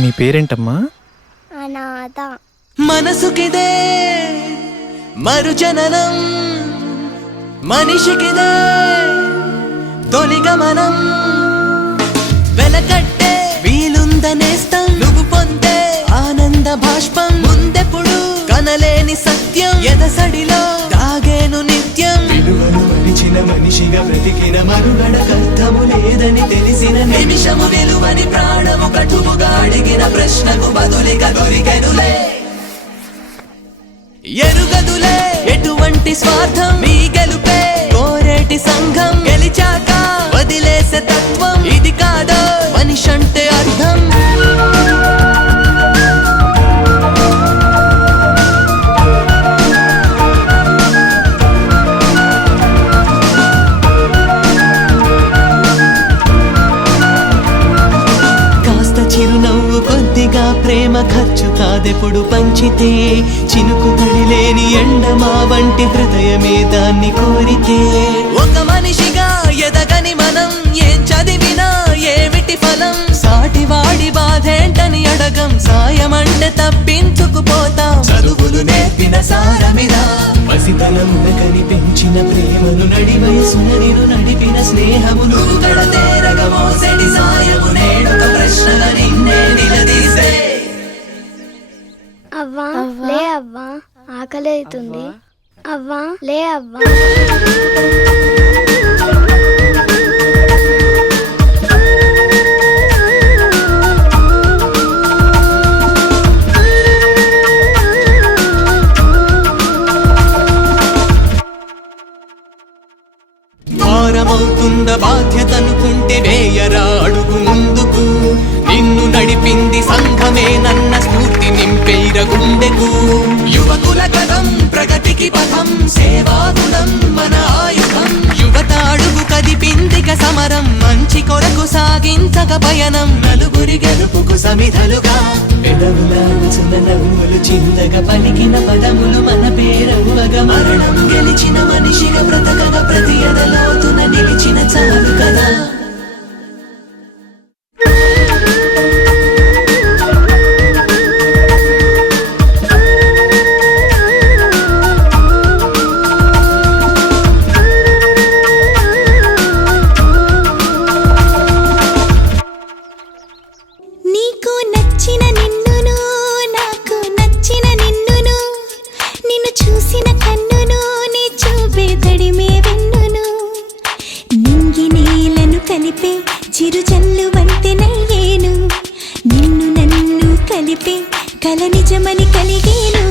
నీ పేరేంటమ్మా? అనాథ. మనసుకిదే మరుజననం, మనిషికిదే తొలి గమనం. వెలకట్టే వీలుందనేస్తం, నువ్వు పొందే ఆనంద భాష్పం. ముందెప్పుడు కనలేని సత్యం, ఎదసడిలో దాగేను నిత్యం. విలువను మరిచిన మనిషిగా బ్రతికిన మనుగడకర్థము లేదని తెలిసిన నిమిషము విలువని ప్రాణము కటువుగా అడిగిన ప్రశ్నకు బదులిగా దొరికెనులే. ఎరుగదులే ఎటువంటి స్వార్థం, మీ గెలుపే కోరేటి సంఘం. గెలిచాక వదిలేసే తత్వం, ఇది కాదో మనిషంటే అర్థం. చిరునవ్వు కొద్దిగా ప్రేమ ఖర్చు కాదెప్పుడు పంచితే. చినుకు తడిలేని ఎండమా వంటి హృదయమే దాన్ని కోరితే. ఒక మనిషిగా ఎదగని మనం ఏం చదివినా ఏమిటి ఫలం. సాటివాడి బాధేంటని అడగం, సాయమంటే తప్పించుకుపోతాం. చదువులు నేర్పిన సారమిదా, పసితనమున కనిపించిన ప్రేమను, నడి వయసున నిన్ను నడిపిన స్నేహమును, కడతేరగ మోసెడి సాయము నేడొక ప్రశ్నగా నిన్నే నిలదీసే. అవ్వా లే అవ్వా, ఆకలి అవుతుంది. అవ్వా లే అవ్వా. భారమవుతుంద బాధ్యతనుకుంటే వేయరా అడుగు ముందుకు. నిన్ను నడిపింది సంఘమే నన్న స్ఫూర్తి నింపేర గుండెకు. యువకుల కథం ప్రగతికి పథం, సేవాగుణం మన ఆయుధం. యువత అడుగు కదిపిందిక సమరం, మంచి కొరకు సాగించక పయనం. నలుగురి గెలుపుకు సమిధలుగా పెదవులాడుచున్న నవ్వులు, చిందగా పలికిన పదములు మన పేరవ్వగా. మరణం గెలిచిన మనిషిగా బ్రతకగా ప్రతి ఎదలోతున నిలిచిన చాలు కదా. నీకు నచ్చిన నిన్నును, నాకు నచ్చిన నిన్నును, నిన్ను చూసిన కన్నును, నీ చూపే తడిమే వెన్నును. నింగి నీలను కలిపే చిరుజల్లు వంతెనయ్యేను. నిన్ను నన్ను కలిపే కల నిజమని కలిగేను.